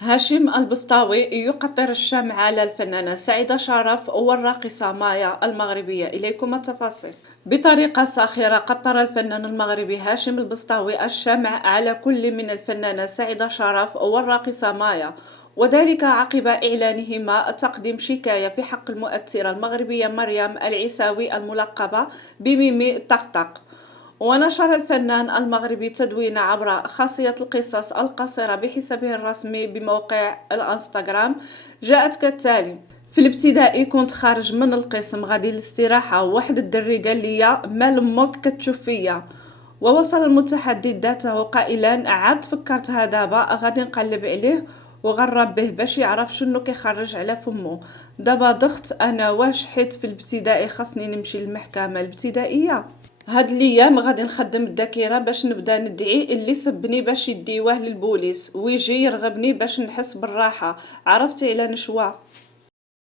هاشم البسطاوي يقطر الشمع على الفنانة سعيدة شرف والراقصة مايا المغربية. إليكم التفاصيل. بطريقة ساخرة قطر الفنان المغربي هاشم البسطاوي الشمع على كل من الفنانة سعيدة شرف والراقصة مايا، وذلك عقب إعلانهما تقديم شكاية في حق المؤثرة المغربية مريم العيساوي الملقبة بميمي طقطق. ونشر الفنان المغربي تدوين عبر خاصية القصص القصيرة بحسابه الرسمي بموقع الانستغرام، جاءت كالتالي: في الابتدائي كنت خارج من القسم غادي للاستراحة، واحد الدري قال لي مال امك كتشوف فيا، ووصل المتحدث ذاته قائلا عاد فكرتها دابا غادي نقلب عليه وغرب به باش يعرف شنو كيخرج على فمو. دابا ضغط انا واش حيت في الابتدائي خاصني نمشي للمحكمة الابتدائية. هاد الايام غادي نخدم الذاكره باش نبدا ندعي اللي سبني باش يديوه للبوليس ويجي يرغبني باش نحس بالراحه. عرفتي على نشوى؟